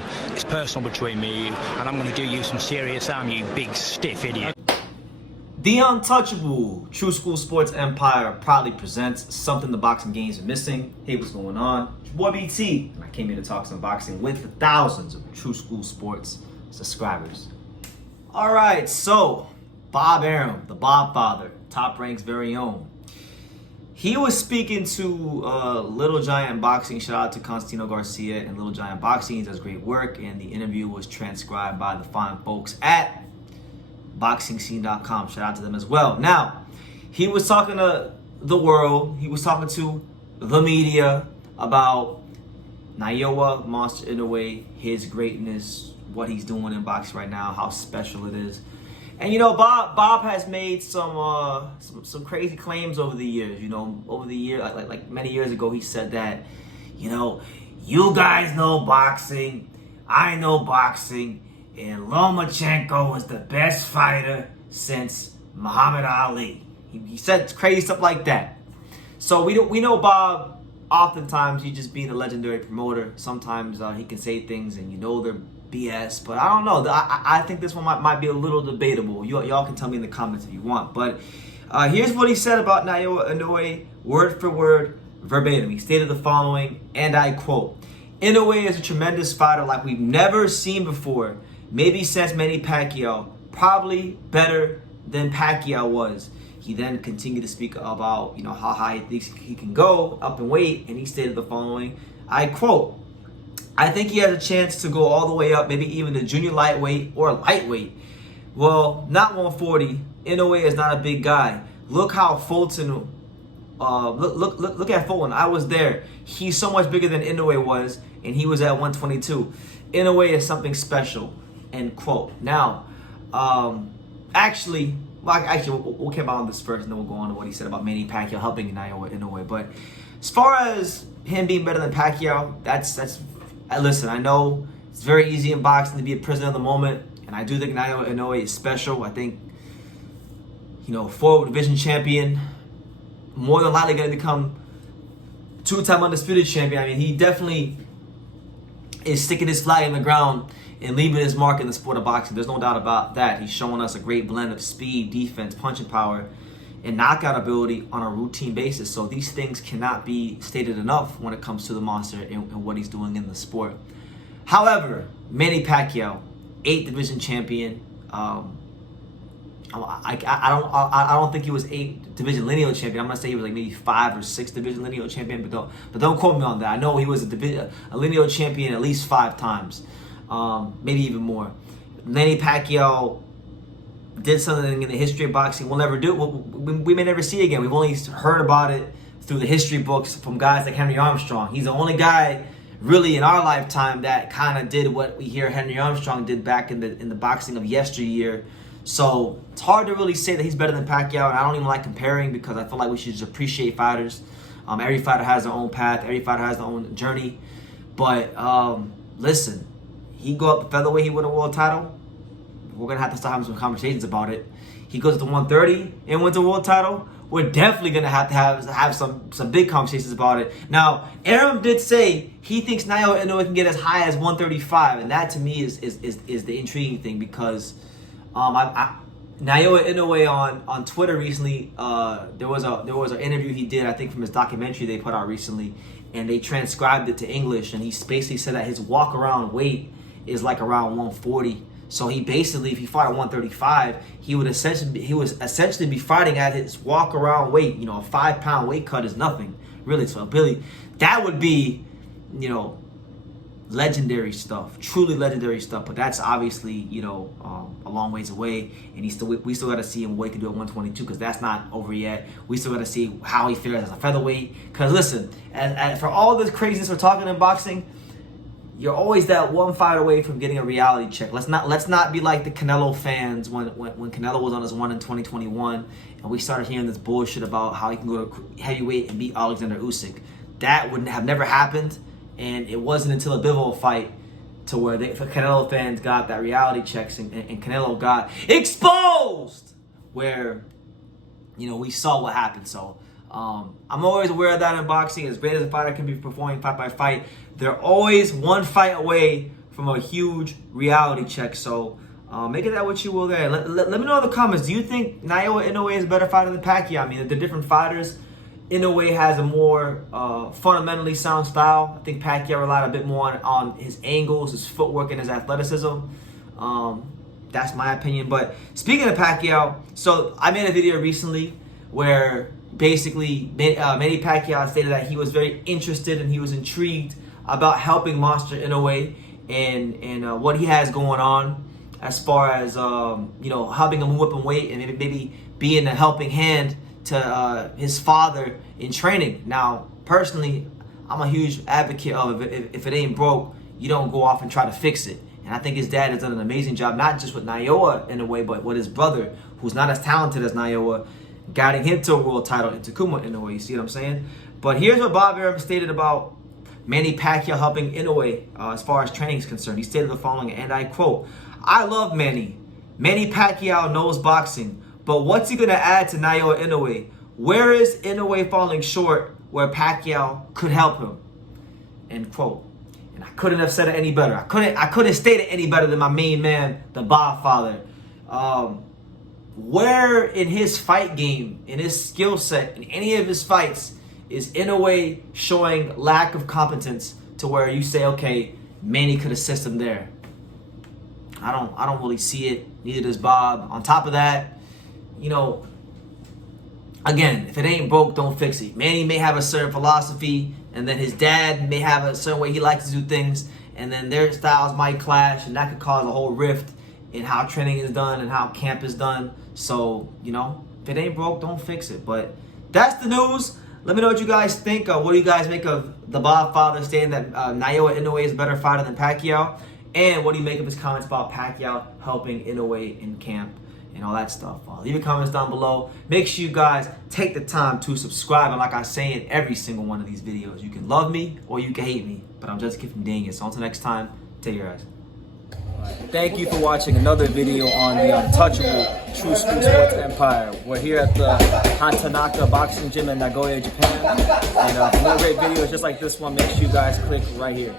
football. It's personal between me and you, and I'm going to do you some serious harm, you big stiff idiot. The Untouchable True School Sports Empire proudly presents something the boxing games are missing. Hey, what's going on? It's your boy BT, and I came here to talk some boxing with the thousands of True School Sports subscribers. All right, so Bob Arum, the Bob Father, Top Rank's very own. He was speaking to Little Giant Boxing. Shout out to Constantino Garcia and Little Giant Boxing. He does great work, and the interview was transcribed by the fine folks at BoxingScene.com. Shout out to them as well. Now, he was talking to the world. He was talking to the media about Naoya Inoue, his greatness, what he's doing in boxing right now, how special it is. And you know, Bob has made some crazy claims over the years. You know, over the year, like many years ago, he said that, you know, you guys know boxing, I know boxing, and Lomachenko is the best fighter since Muhammad Ali. He said crazy stuff like that. So we know Bob. Oftentimes, he just being a legendary promoter. Sometimes he can say things and you know they're BS. But I don't know. I think this one might be a little debatable. Y'all can tell me in the comments if you want. But here's what he said about Naoya Inoue, word for word, verbatim. He stated the following, and I quote, "Inoue is a tremendous fighter like we've never seen before. Maybe since Manny Pacquiao, probably better than Pacquiao was." He then continued to speak about, you know, how high he thinks he can go up in weight, and he stated the following, I quote, "I think he has a chance to go all the way up, maybe even to junior lightweight or lightweight. Well, not 140. Inoue is not a big guy. Look how Fulton, look at Fulton. I was there. He's so much bigger than Inoue was, and he was at 122. Inoue is something special." End quote. Now, we'll come on this first, and then we'll go on to what he said about Manny Pacquiao helping Naoya Inoue. But as far as him being better than Pacquiao, that's listen. I know it's very easy in boxing to be a prisoner of the moment, and I do think Naoya Inoue is special. I think, you know, 4 division champion, more than likely going to become 2-time undisputed champion. I mean, he definitely is sticking his flag in the ground and leaving his mark in the sport of boxing. There's no doubt about that. He's showing us a great blend of speed, defense, punching power, and knockout ability on a routine basis. So these things cannot be stated enough when it comes to the monster and what he's doing in the sport. However, Manny Pacquiao, 8th division champion. I don't think he was 8th division lineal champion. I'm gonna say he was like maybe 5 or 6th division lineal champion, but don't quote me on that. I know he was a lineal champion at least 5 times. Maybe even more. Manny Pacquiao did something in the history of boxing we'll never do. We may never see again. We've only heard about it through the history books from guys like Henry Armstrong. He's the only guy really in our lifetime that kind of did what we hear Henry Armstrong did back in the boxing of yesteryear. So it's hard to really say that he's better than Pacquiao, and I don't even like comparing because I feel like we should just appreciate fighters. Every fighter has their own path. Every fighter has their own journey. But listen, he go up to featherweight, he win a world title. We're gonna have to start having some conversations about it. He goes to 130 and wins a world title. We're definitely gonna have some big conversations about it. Now, Arum did say he thinks Naoya Inoue can get as high as 135, and that to me is the intriguing thing because Naoya Inoue on Twitter recently, there was an interview he did, I think from his documentary they put out recently, and they transcribed it to English, and he basically said that his walk around weight is like around 140. So he basically, if he fought at 135, he would essentially be fighting at his walk around weight. You know, a 5-pound weight cut is nothing, really. So Billy, that would be, you know, legendary stuff, truly legendary stuff. But that's obviously, you know, a long ways away, and we still got to see him what he can do at 122 because that's not over yet. We still got to see how he fares as a featherweight. Because listen, for all this craziness we're talking in boxing, you're always that one fight away from getting a reality check. Let's not be like the Canelo fans when Canelo was on his run in 2021, and we started hearing this bullshit about how he can go to heavyweight and beat Alexander Usyk. That would have never happened, and it wasn't until a Bivol fight to where Canelo fans got that reality checks and Canelo got exposed, where, you know, we saw what happened. So I'm always aware of that in boxing. As great as a fighter can be performing fight by fight, they're always one fight away from a huge reality check. So make it that what you will there. Let me know in the comments. Do you think Naoya Inoue is a better fighter than Pacquiao? I mean, they're different fighters. Inoue has a more fundamentally sound style. I think Pacquiao relied a bit more on his angles, his footwork, and his athleticism. That's my opinion. But speaking of Pacquiao, so I made a video recently where basically Manny Pacquiao stated that he was very interested and he was intrigued about helping Monster Inoue and what he has going on as far as helping him move up in weight and maybe being a helping hand to his father in training. Now, personally, I'm a huge advocate of if it ain't broke, you don't go off and try to fix it. And I think his dad has done an amazing job, not just with Naoya Inoue, but with his brother, who's not as talented as Naoya, guiding him to a world title in Takuma Inoue. You see what I'm saying? But here's what Bob Arum stated about Manny Pacquiao helping Inoue as far as training is concerned. He stated the following, and I quote, "I love Manny. Manny Pacquiao knows boxing, but what's he going to add to Naoya Inoue? Where is Inoue falling short where Pacquiao could help him?" End quote. And I couldn't have said it any better. I couldn't state it any better than my main man, the Godfather. Where in his fight game, in his skill set, in any of his fights, is Inoue showing lack of competence to where you say, okay, Manny could assist him there? I don't really see it. Neither does Bob. On top of that, again, if it ain't broke, don't fix it. Manny may have a certain philosophy, and then his dad may have a certain way he likes to do things, and then their styles might clash, and that could cause a whole rift in how training is done and how camp is done. So, if it ain't broke, don't fix it. But that's the news. Let me know what you guys think. What do you guys make of the Godfather saying that Naoya Inoue is a better fighter than Pacquiao? And what do you make of his comments about Pacquiao helping Inoue in camp and all that stuff? Leave your comments down below. Make sure you guys take the time to subscribe. And like I say in every single one of these videos, you can love me or you can hate me, but I'm just keeping dang it. So until next time, take care, guys. Thank you for watching another video on the untouchable True School Sports Empire. We're here at the Hatanaka Boxing Gym in Nagoya, Japan. And for more great videos just like this one, make sure you guys click right here.